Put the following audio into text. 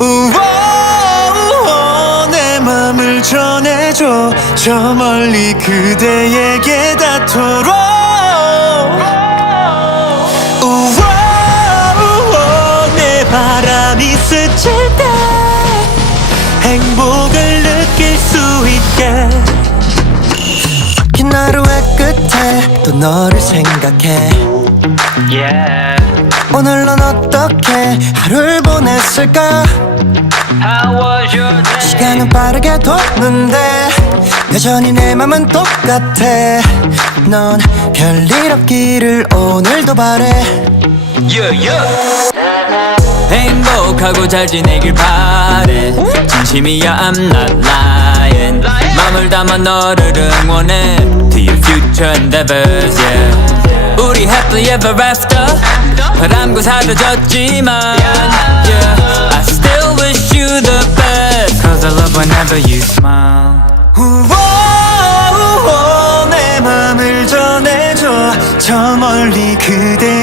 우와, 내 맘을 전해줘. 저 멀리 그대에게 닿도록. 우와, 내 바람이 스칠 때 행복을 느낄 수 있게. 긴 하루의 끝에 또 너를 생각해. 오늘 넌 어떻게 하루를 보냈을까? 시간은 빠르게 도는데 여전히 내 맘은 똑같아. 넌 별일 없기를 오늘도 바래. 행복하고 잘 지내길 바래. 진심이야 I'm not lying. 맘을 담아 너를 응원해. To your future endeavors, yeah. 우리 happily ever after. 바람과 사라졌지만, yeah. I still wish you the best. Cause I love whenever you smile. 우와, 내 맘을 전해줘. 저 멀리 그대